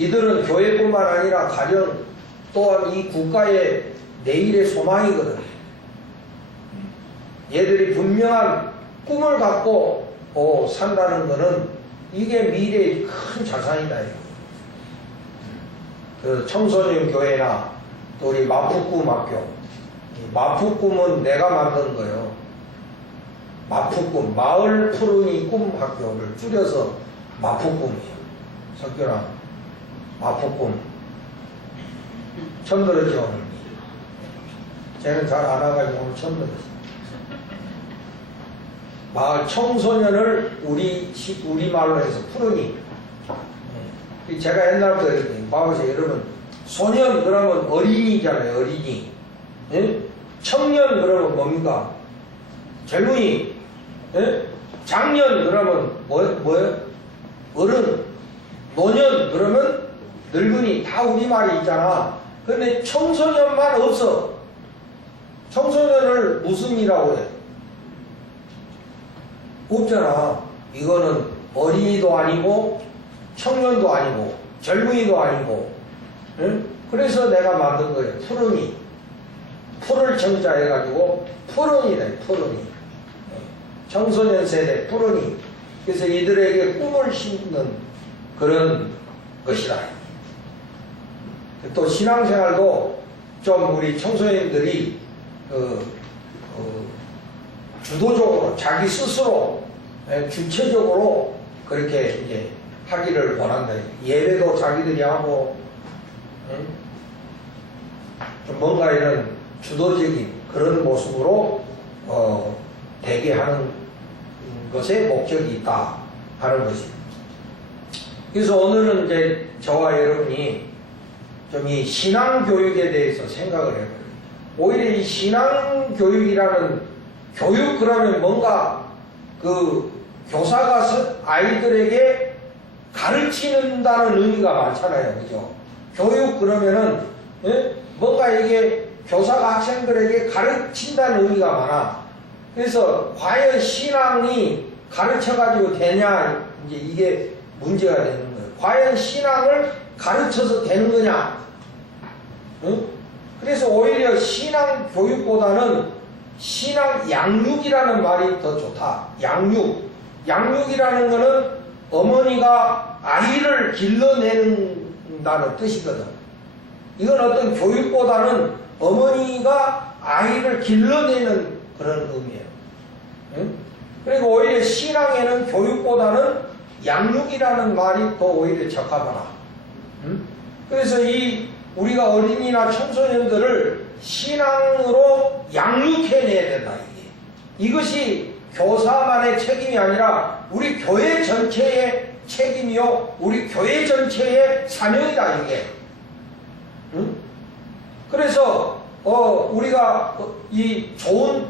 이들은 교회뿐만 아니라 가정 또한 이 국가의 내일의 소망이거든. 얘들이 분명한 꿈을 갖고 산다는 것은 이게 미래의 큰 자산이다. 그 청소년 교회나 또 우리 마푸꿈 학교, 마푸꿈은 내가 만든 거예요. 마푸꿈, 마을 푸른이 꿈 학교를 줄여서 마푸꿈이에요. 석규랑 마푸꿈 처음 들었죠? 쟤는 잘 안 와가지고 오늘 처음 들었어요. 마을 청소년을 우리말로 해서 푸른이. 제가 옛날부터 이렇게 마을에서 여러분 소년 그러면 어린이잖아요. 어린이. 예? 청년 그러면 뭡니까? 젊은이. 예? 장년 그러면 뭐예요? 어른. 노년 그러면 늙은이. 다 우리말이 있잖아. 근데 청소년만 없어. 청소년을 무슨 이라고 해? 없잖아. 이거는 어린이도 아니고 청년도 아니고 젊은이도 아니고. 응? 그래서 내가 만든 거예요. 푸른이. 푸를 청자 해가지고 푸른이다. 푸른이. 청소년 세대 푸른이. 그래서 이들에게 꿈을 심는 그런 것이다. 또 신앙생활도 좀 우리 청소년들이 주도적으로 자기 스스로 주체적으로 그렇게 이제 하기를 원한다. 예배도 자기들이 하고 좀 뭔가 이런 주도적인 그런 모습으로 되게 하는 것에 목적이 있다 하는 것입니다. 그래서 오늘은 이제 저와 여러분이 좀 이 신앙교육에 대해서 생각을 해봐요. 오히려 이 신앙교육이라는 교육 그러면 뭔가 그 교사가 아이들에게 가르치는다는 의미가 많잖아요. 그죠? 교육 그러면은 뭔가 이게 교사가 학생들에게 가르친다는 의미가 많아. 그래서 과연 신앙이 가르쳐가지고 되냐 이제 이게 문제가 되는 거예요. 과연 신앙을 가르쳐서 되는 거냐? 응? 그래서 오히려 신앙 교육보다는 신앙 양육이라는 말이 더 좋다. 양육. 양육이라는 것은 어머니가 아이를 길러낸다는 뜻이거든. 이건 어떤 교육보다는 어머니가 아이를 길러내는 그런 의미예요. 응? 그리고 오히려 신앙에는 교육보다는 양육이라는 말이 더 오히려 적합하다. 응? 그래서 우리가 어린이나 청소년들을 신앙으로 양육해내야 된다. 이것이 교사만의 책임이 아니라 우리 교회 전체의 책임이요, 우리 교회 전체의 사명이다. 이게. 응? 그래서 우리가 이 좋은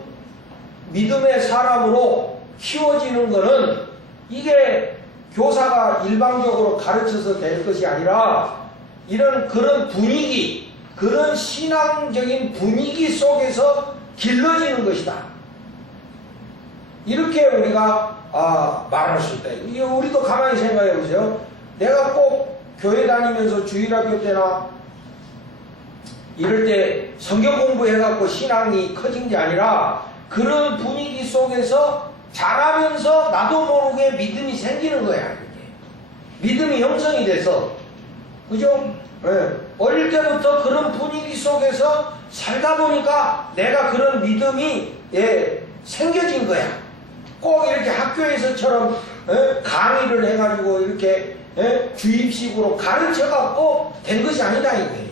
믿음의 사람으로 키워지는 것은 이게 교사가 일방적으로 가르쳐서 될 것이 아니라 그런 분위기, 그런 신앙적인 분위기 속에서 길러지는 것이다. 이렇게 우리가 말할 수 있다. 우리도 가만히 생각해 보세요. 내가 꼭 교회 다니면서 주일학교 때나 이럴 때 성경 공부해갖고 신앙이 커진 게 아니라 그런 분위기 속에서 자라면서 나도 모르게 믿음이 생기는 거야. 믿음이 형성이 돼서. 그죠? 네. 어릴 때부터 그런 분위기 속에서 살다 보니까 내가 그런 믿음이 생겨진 거야. 꼭 이렇게 학교에서처럼 강의를 해가지고 이렇게 주입식으로 가르쳐갖고 된 것이 아니다 이거예요.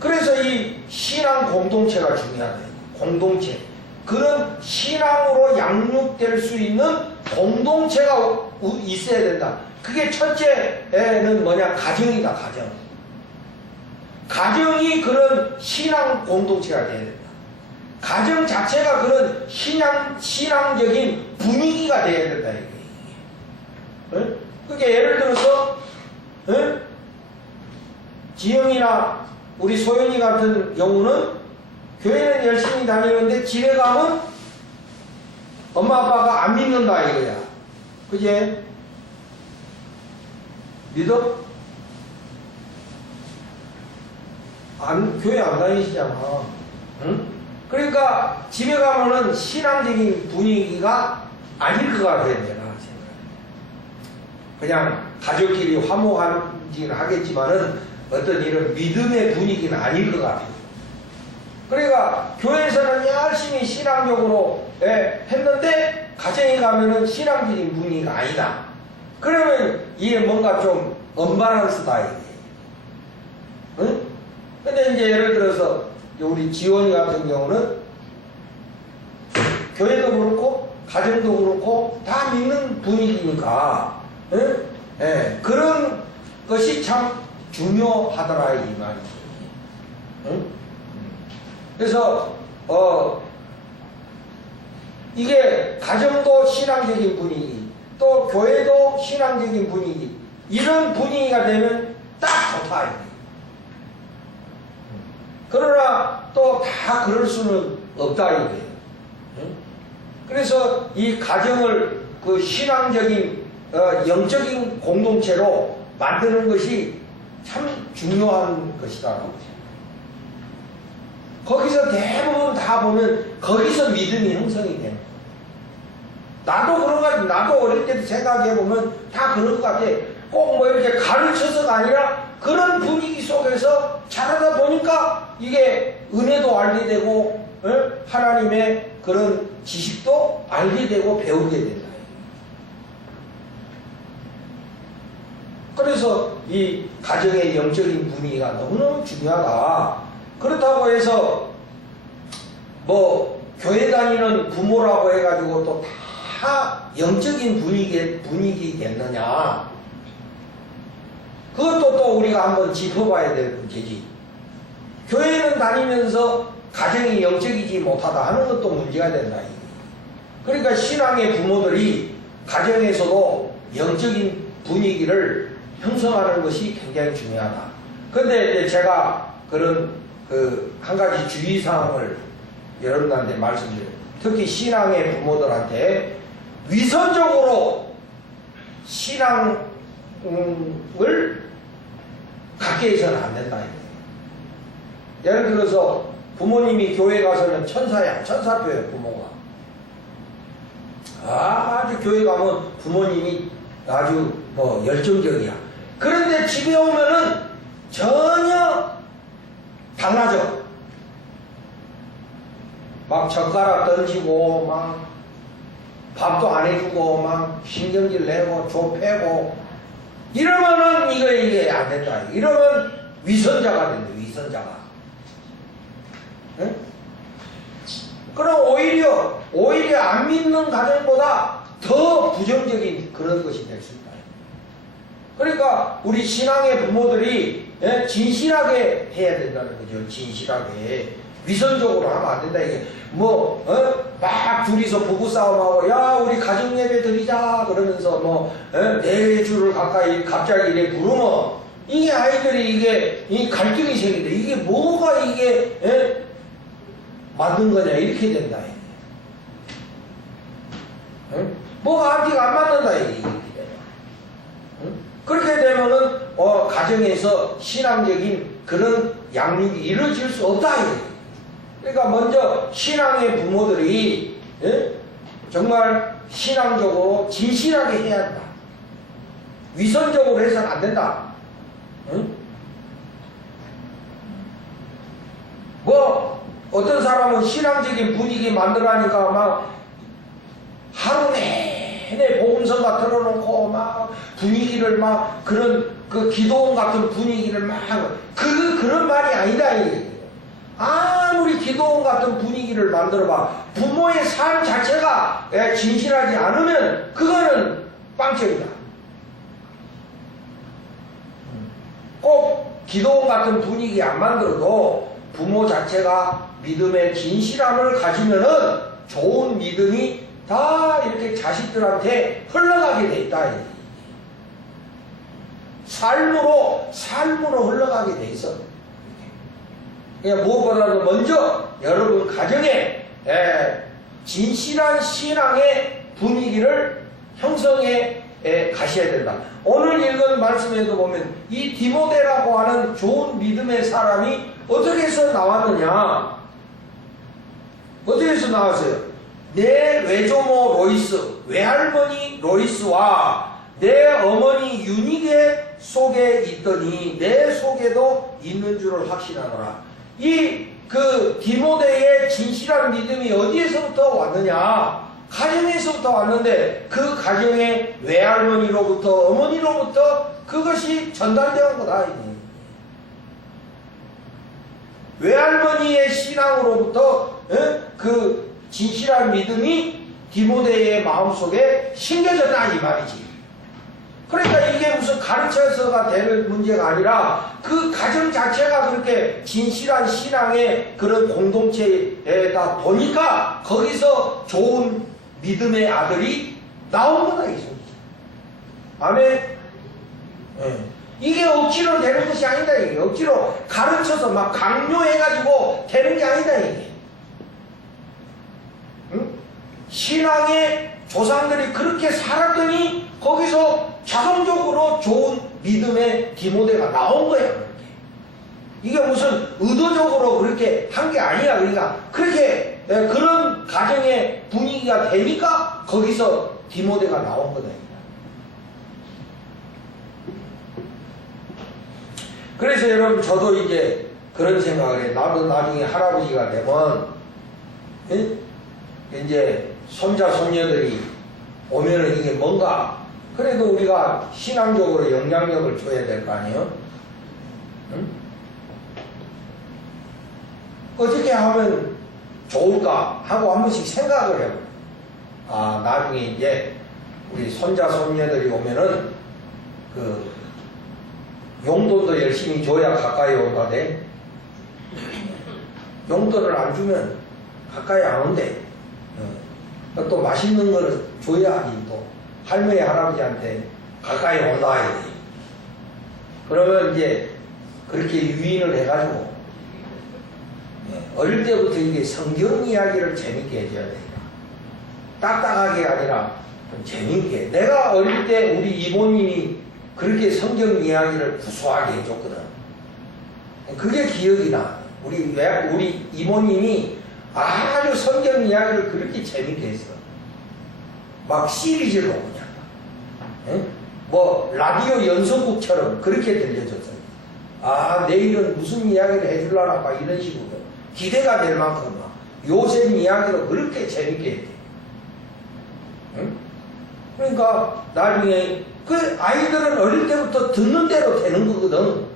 그래서 이 신앙 공동체가 중요하다. 공동체. 그런 신앙으로 양육될 수 있는 공동체가 있어야 된다. 그게 첫째는 뭐냐? 가정이다. 가정. 가정이 그런 신앙 공동체가 돼야 된다. 가정 자체가 그런 신앙적인 분위기가 돼야 된다. 이게. 그게 예를 들어서 지영이나 우리 소연이 같은 경우는 교회는 열심히 다니는데 집에 가면 엄마 아빠가 안 믿는다 이거야. 그제? 믿어? 교회 안 다니시잖아. 응? 그러니까 집에 가면은 신앙적인 분위기가 아닐 것 같아요, 내가 생각해. 그냥 가족끼리 화목하긴 하겠지만은 어떤 이런 믿음의 분위기는 아닐 것 같아요. 그러니까 교회에서는 열심히 신앙적으로 했는데 가정에 가면은 신앙적인 분위기가 아니다. 그러면 이게 뭔가 좀 언밸런스다 이게. 응? 근데 이제 예를 들어서 우리 지원이 같은 경우는 교회도 그렇고 가정도 그렇고 다 믿는 분위기니까 응? 그런 것이 참 중요하더라 이 말이죠. 응? 그래서 이게 가정도 신앙적인 분위기, 또 교회도 신앙적인 분위기, 이런 분위기가 되면 딱 좋다 이게. 그러나 또 다 그럴 수는 없다 이게. 그래서 이 가정을 그 신앙적인 영적인 공동체로 만드는 것이 참 중요한 것이다. 거기서 대부분 다 보면 거기서 믿음이 형성이 되는 거예요. 나도 그런 거 같아. 나도 어릴 때도 생각해 보면 다 그런 것 같아. 꼭 뭐 이렇게 가르쳐서가 아니라 그런 분위기 속에서 자라다 보니까 이게 은혜도 알게 되고 하나님의 그런 지식도 알게 되고 배우게 된다. 그래서 이 가정의 영적인 분위기가 너무너무 중요하다. 그렇다고 해서 뭐 교회 다니는 부모라고 해가지고 또 다 영적인 분위기겠느냐? 그것도 또 우리가 한번 짚어봐야 될 문제지. 교회는 다니면서 가정이 영적이지 못하다 하는 것도 문제가 된다. 그러니까 신앙의 부모들이 가정에서도 영적인 분위기를 형성하는 것이 굉장히 중요하다. 근데 이제 제가 그런 한 가지 주의사항을 여러분들한테 말씀드려요. 특히 신앙의 부모들한테 위선적으로 신앙을 갖게 해서는 안 된다. 예를 들어서 부모님이 교회 가서는 천사야, 천사표예요, 부모가. 아주 교회 가면 부모님이 아주 뭐 열정적이야. 그런데 집에 오면은 전혀 달라져. 막 젓가락 던지고, 막 밥도 안 해주고, 막 신경질 내고, 좁혀고, 이러면은 이게 안 된다. 이러면 위선자가 된다, 위선자가. 응? 그럼 오히려 안 믿는 가정보다 더 부정적인 그런 것이 될 수 있다. 그러니까 우리 신앙의 부모들이 진실하게 해야 된다는 거죠. 진실하게. 위선적으로 하면 안 된다. 이게 막 둘이서 부부싸움하고 야 우리 가정예배 드리자 그러면서 네 줄을 가까이 갑자기 이래 부르면 이게 아이들이 이게 이 갈등이 생긴다. 이게 뭐가 이게 맞는 거냐 이렇게 된다. 뭐가 앞뒤가 안 맞는다 이게 이렇게 돼요. 그렇게 되면은 가정에서 신앙적인 그런 양육이 이루어질 수 없다 이게. 그러니까 먼저 신앙의 부모들이 정말 신앙적으로 진실하게 해야 한다. 위선적으로 해서는 안 된다. 뭐 어떤 사람은 신앙적인 분위기 만들어가니까 막 하루 내내 복음서가 틀어놓고 막 분위기를 막 그런 그 기도원 같은 분위기를 막 그런 말이 아니다 이게. 아무리 기도원 같은 분위기를 만들어봐 부모의 삶 자체가 진실하지 않으면 그거는 빵점이다. 꼭 기도원 같은 분위기 안 만들어도 부모 자체가 믿음의 진실함을 가지면은 좋은 믿음이 다 이렇게 자식들한테 흘러가게 돼 있다. 삶으로 흘러가게 돼 있어. 무엇보다도 먼저 여러분 가정에 진실한 신앙의 분위기를 형성해 가셔야 된다. 오늘 읽은 말씀에도 보면 이 디모데라고 하는 좋은 믿음의 사람이 어떻게 해서 나왔느냐? 어떻게 해서 나왔어요? 내 외조모 로이스, 외할머니 로이스와 내 어머니 유니게 속에 있더니 내 속에도 있는 줄을 확신하노라. 이 그 디모데의 진실한 믿음이 어디에서부터 왔느냐? 가정에서부터 왔는데 그 가정의 외할머니로부터 어머니로부터 그것이 전달되어 온 거다. 외할머니의 신앙으로부터 그 진실한 믿음이 디모데의 마음속에 심겨졌다 이 말이지. 그러니까 이게 무슨 가르쳐서가 될 문제가 아니라 그 가정 자체가 그렇게 진실한 신앙의 그런 공동체에다 보니까 거기서 좋은 믿음의 아들이 나온 거다 이 소리지. 아멘. 이게 억지로 되는 것이 아니다 이게. 억지로 가르쳐서 막 강요해가지고 되는 게 아니다 이게. 응? 신앙의 조상들이 그렇게 살았더니 거기서 자동적으로 좋은 믿음의 디모데가 나온 거야. 이게 무슨 의도적으로 그렇게 한 게 아니야. 그러니까 그렇게 그런 가정의 분위기가 되니까 거기서 디모데가 나온 거다. 그래서 여러분 저도 이제 그런 생각을 해. 나도 나중에 할아버지가 되면 이제 손자 손녀들이 오면은 이게 뭔가 그래도 우리가 신앙적으로 영향력을 줘야 될 거 아니에요? 응? 어떻게 하면 좋을까 하고 한 번씩 생각을 해요. 아, 나중에 이제 우리 손자 손녀들이 오면은 그 용돈도 열심히 줘야 가까이 온다대. 용돈을 안 주면 가까이 안 온대. 또 맛있는 거를 줘야지 또 할머니 할아버지한테 가까이 온다 이거지. 그러면 이제 그렇게 유인을 해가지고 어릴 때부터 이게 성경 이야기를 재밌게 해줘야 돼요. 딱딱하게 아니라 좀 재밌게. 내가 어릴 때 우리 이모님이 그렇게 성경 이야기를 구수하게 해줬거든. 그게 기억이 나. 우리 이모님이 아주 성경 이야기를 그렇게 재밌게 했어. 막 시리즈로 그냥. 응? 뭐 라디오 연속극처럼 그렇게 들려줬어요. 아, 내일은 무슨 이야기를 해줄라나 막 이런 식으로 기대가 될 만큼 막 요셉 이야기로 그렇게 재밌게 했대. 응? 그러니까 나중에 그 아이들은 어릴 때부터 듣는 대로 되는 거거든.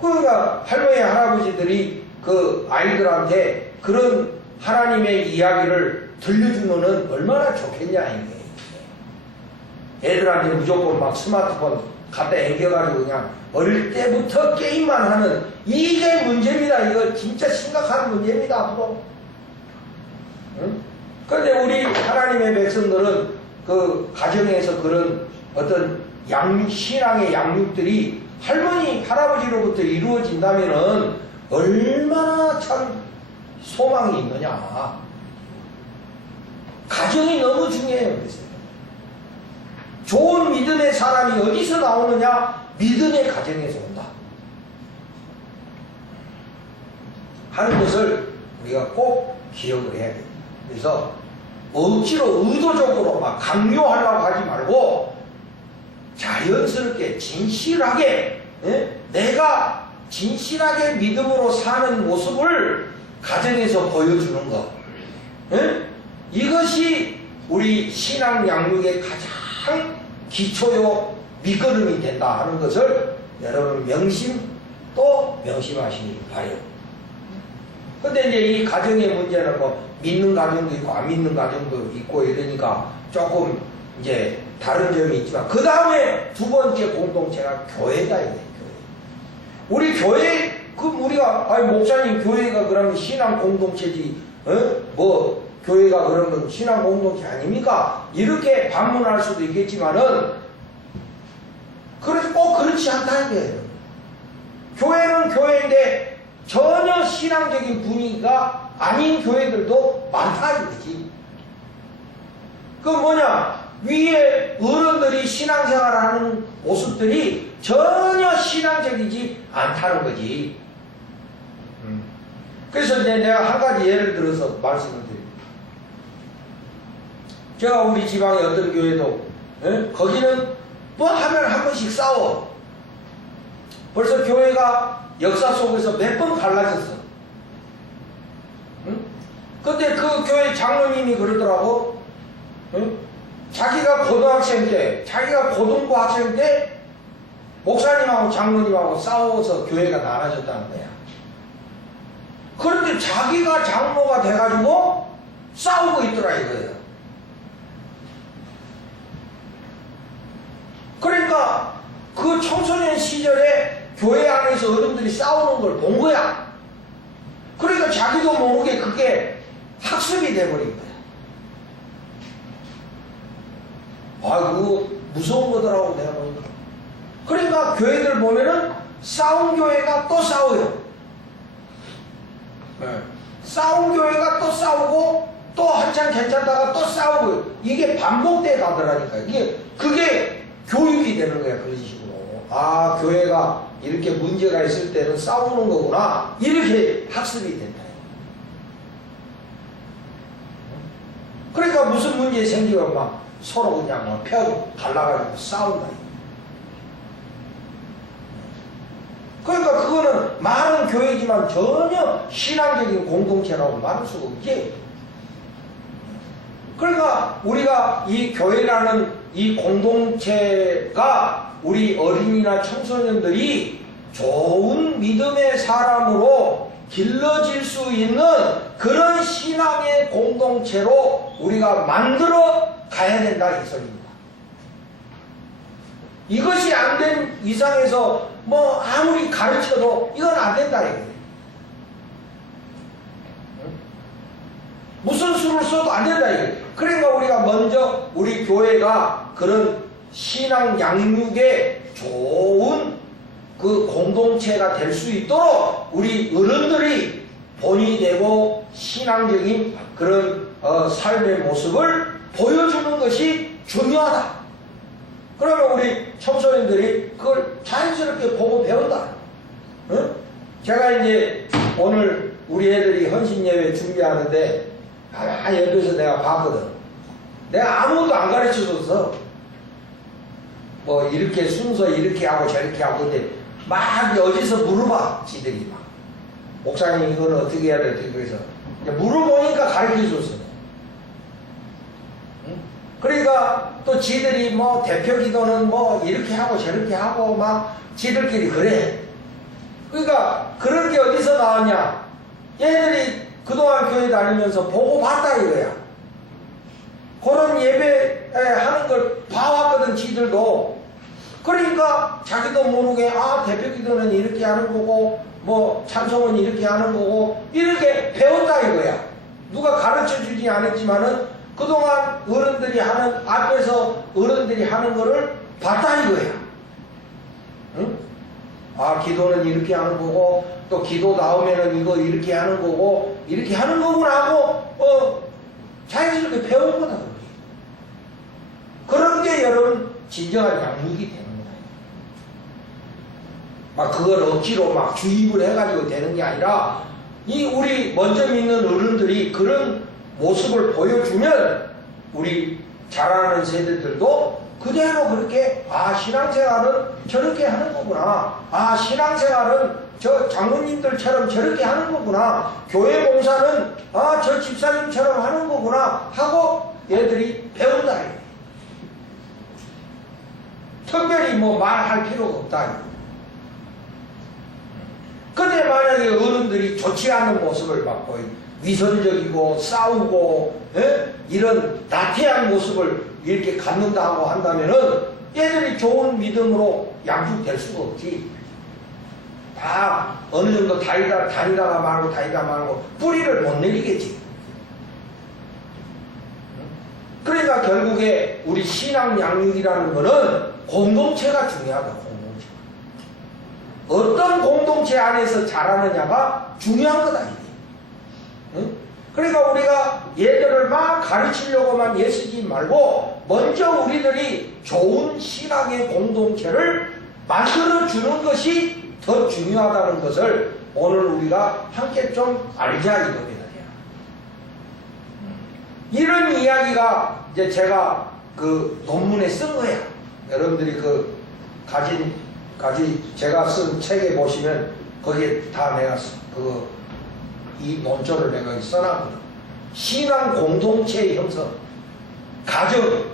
그러니까 할머니 할아버지들이 그 아이들한테 그런 하나님의 이야기를 들려주면은 얼마나 좋겠냐 이게. 애들한테 무조건 막 스마트폰 갖다 앵겨가지고 그냥 어릴 때부터 게임만 하는 이게 문제입니다. 이거 진짜 심각한 문제입니다 앞으로. 응? 그런데 우리 하나님의 백성들은 그 가정에서 그런 어떤 신앙의 양육들이 할머니 할아버지로부터 이루어진다면은 얼마나 참 소망이 있느냐. 가정이 너무 중요해요. 그래서 좋은 믿음의 사람이 어디서 나오느냐? 믿음의 가정에서 온다 하는 것을 우리가 꼭 기억을 해야 돼요. 그래서 억지로 의도적으로 막 강요하려고 하지 말고 자연스럽게 진실하게 내가 진실하게 믿음으로 사는 모습을 가정에서 보여주는 것. 이것이 우리 신앙 양육의 가장 기초요 밑거름이 된다 하는 것을 여러분 또 명심하시기 바래요. 근데 이제 이 가정의 문제는 뭐 믿는 가정도 있고 안 믿는 가정도 있고 이러니까 조금 이제 다른 점이 있지만 그 다음에 두 번째 공동체가 교회다 이거예요. 우리 교회 우리가 아니 목사님 교회가 그러면 신앙 공동체지 뭐 교회가 그러면 신앙 공동체 아닙니까? 이렇게 반문할 수도 있겠지만은 꼭 그렇지 않다는 거예요. 교회는 교회인데 전혀 신앙적인 분위기가 아닌 교회들도 많다 이거지. 그 뭐냐? 위에 어른들이 신앙생활하는 모습들이 전혀 신앙적이지 않다는 거지. 그래서 이제 내가 한 가지 예를 들어서 말씀을 드립니다. 제가 우리 지방의 어떤 교회도 거기는 뭐 하면 한 번씩 싸워. 벌써 교회가 역사 속에서 몇 번 갈라졌어. 근데 그 교회 장로님이 그러더라고. 자기가 고등학생 때, 자기가 고등부 학생 때 목사님하고 장로님하고 싸워서 교회가 나눠졌다는 거야. 그런데 자기가 장로가 돼가지고 싸우고 있더라 이거예요. 그러니까 그 청소년 시절에 교회 안에서 어른들이 싸우는 걸 본 거야. 그러니까 자기도 모르게 그게 학습이 돼버린 거야. 아이고 무서운 거더라고 내가 보니까. 그러니까 교회들 보면은 싸운 교회가 또 싸워요. 싸운 교회가 또 싸우고 또 한참 괜찮다가 또 싸우고 이게 반복돼 가더라니까. 그게 교육이 되는 거야. 그런 식으로. 아 교회가 이렇게 문제가 있을 때는 싸우는 거구나. 이렇게 학습이 된다. 그러니까 무슨 문제 생기면 막 서로 그냥 막 펴고 갈라가지고 싸운다. 그러니까 그거는 많은 교회지만 전혀 신앙적인 공동체라고 말할 수가 없지. 그러니까 우리가 이 교회라는 이 공동체가 우리 어린이나 청소년들이 좋은 믿음의 사람으로 길러질 수 있는 그런 신앙의 공동체로 우리가 만들어 가야 된다 이 소리입니다. 이것이 안 된 이상에서 뭐 아무리 가르쳐도 이건 안 된다 이거예요. 무슨 수를 써도 안 된다 이거예요. 그러니까 우리가 먼저 우리 교회가 그런 신앙 양육에 좋은 그 공동체가 될 수 있도록 우리 어른들이 본이 되고 신앙적인 그런 삶의 모습을 보여주는 것이 중요하다. 그러면 우리 청소년들이 그걸 자연스럽게 보고 배운다. 응? 제가 이제 오늘 우리 애들이 헌신예배 준비하는데 옆에서 내가 봤거든. 내가 아무것도 안 가르쳐줬어. 뭐 이렇게 순서 이렇게 하고 저렇게 하고 근데 막 어디서 물어봐 지들이 막 목사님 이거는 어떻게 해야 돼? 그래서 물어보니까 가르쳐줬어. 응? 그러니까 또 지들이 뭐 대표 기도는 뭐 이렇게 하고 저렇게 하고 막 지들끼리 그래. 그러니까 그런 게 어디서 나왔냐? 얘들이 그동안 교회 다니면서 보고 봤다 이거야. 그런 예배 하는 걸 봐왔거든 지들도. 그러니까 자기도 모르게 대표 기도는 이렇게 하는 거고 뭐 찬송은 이렇게 하는 거고 이렇게 배웠다 이거야. 누가 가르쳐주지 않았지만은 그동안 어른들이 하는 앞에서 어른들이 하는 거를 봤다 이거야. 응? 기도는 이렇게 하는 거고 또 기도 나오면은 이거 이렇게 하는 거고 이렇게 하는 거구나 하고 자연스럽게 배운 거다. 그런 게 여러분 진정한 양육이 되는 거예요. 막 그걸 억지로 막 주입을 해가지고 되는 게 아니라 이 우리 먼저 믿는 어른들이 그런 모습을 보여주면 우리 자라는 세대들도 그대로 그렇게 신앙생활은 저렇게 하는 거구나. 신앙생활은 저 장로님들처럼 저렇게 하는 거구나. 교회 봉사는 저 집사님처럼 하는 거구나 하고 얘들이 배운다. 특별히 뭐 말할 필요가 없다. 근데 만약에 어른들이 좋지 않은 모습을 막 위선적이고 싸우고 이런 나태한 모습을 이렇게 갖는다고 한다면은 얘들이 좋은 믿음으로 양육될 수가 없지. 다 어느 정도 다니다가 말고 뿌리를 못 내리겠지. 그러니까 결국에 우리 신앙 양육이라는 거는 공동체가 중요하다. 공동체. 어떤 공동체 안에서 자라느냐가 중요한 거다. 응? 그러니까 우리가 얘들을 막 가르치려고만 애쓰지 말고 먼저 우리들이 좋은 신앙의 공동체를 만들어주는 것이 더 중요하다는 것을 오늘 우리가 함께 좀 알자 이겁니다. 이런 이야기가 이제 제가 그 논문에 쓴 거야. 여러분들이 그 제가 쓴 책에 보시면 거기에 다 내가 이 논조를 내가 써놨거든. 신앙 공동체의 형성, 가정,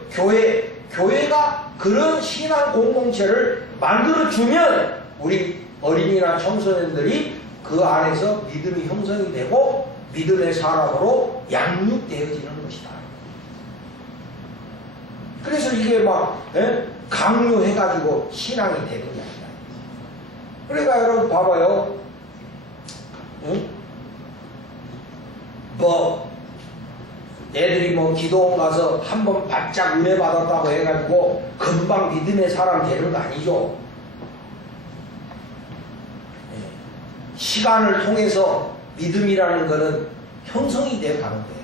교회가 그런 신앙 공동체를 만들어주면 우리 어린이나 청소년들이 그 안에서 믿음이 형성이 되고 믿음의 사람으로 양육되어지는 것이다. 그래서 이게 막 강요해가지고 신앙이 되는 게 아니라. 그러니까 여러분 봐봐요. 애들이 기도원 가서 한번 바짝 은혜 받았다고 해가지고 금방 믿음의 사람 되는 거 아니죠. 시간을 통해서 믿음이라는 것은 형성이 돼 가는 거예요.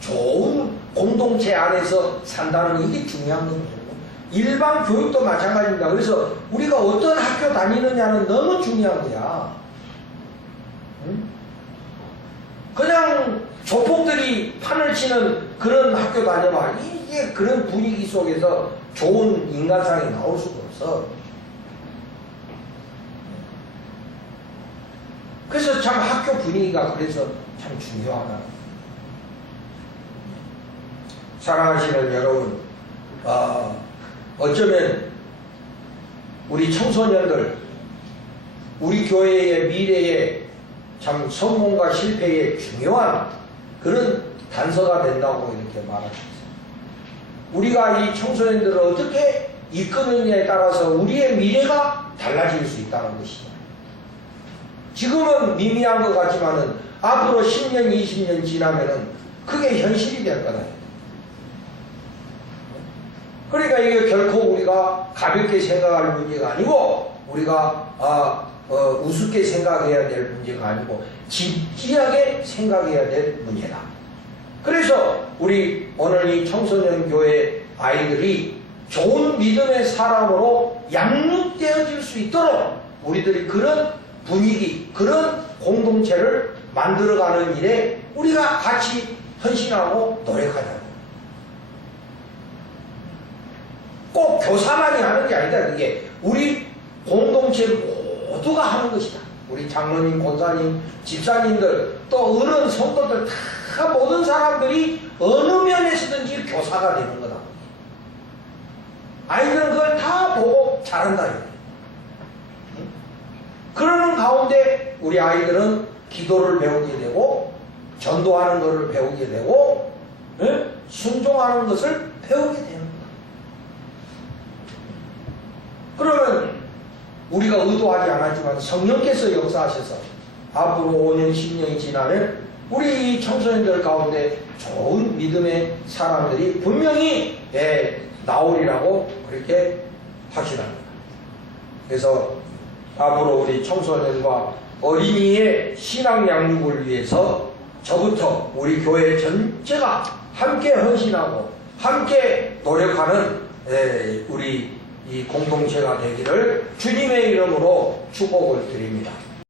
좋은 공동체 안에서 산다는 이게 중요한 거예요. 일반 교육도 마찬가지입니다. 그래서 우리가 어떤 학교 다니느냐는 너무 중요한 거야. 그냥 조폭들이 판을 치는 그런 학교 다녀봐. 이게 그런 분위기 속에서 좋은 인간상이 나올 수가 없어. 그래서 참 학교 분위기가 그래서 참 중요하다. 사랑하시는 여러분, 어쩌면 우리 청소년들, 우리 교회의 미래에 참 성공과 실패에 중요한 그런 단서가 된다고 이렇게 말하셨어요. 우리가 이 청소년들을 어떻게 이끄느냐에 따라서 우리의 미래가 달라질 수 있다는 것이죠. 지금은 미미한 것 같지만은 앞으로 10년, 20년 지나면은 그게 현실이 될 거다. 그러니까 이게 결코 우리가 가볍게 생각할 문제가 아니고 우리가 우습게 생각해야 될 문제가 아니고 진지하게 생각해야 될 문제다. 그래서 우리 오늘 이 청소년 교회 아이들이 좋은 믿음의 사람으로 양육되어질 수 있도록 우리들이 그런 분위기, 그런 공동체를 만들어가는 일에 우리가 같이 헌신하고 노력하자. 꼭 교사만이 하는 게 아니다. 이게 우리 공동체 모두가 하는 것이다. 우리 장로님, 권사님, 집사님들, 또 어른, 성도들 다 모든 사람들이 어느 면에서든지 교사가 되는 거다. 아이들은 그걸 다 보고 잘한다. 그러는 가운데 우리 아이들은 기도를 배우게 되고 전도하는 것을 배우게 되고 순종하는 것을 배우게 되는 거다. 그러면 우리가 의도하지 않았지만 성령께서 역사하셔서 앞으로 5년, 10년이 지나면 우리 청소년들 가운데 좋은 믿음의 사람들이 분명히 나오리라고 그렇게 확신합니다. 그래서 앞으로 우리 청소년과 어린이의 신앙 양육을 위해서 저부터 우리 교회 전체가 함께 헌신하고 함께 노력하는 우리 이 공동체가 되기를 주님의 이름으로 축복을 드립니다.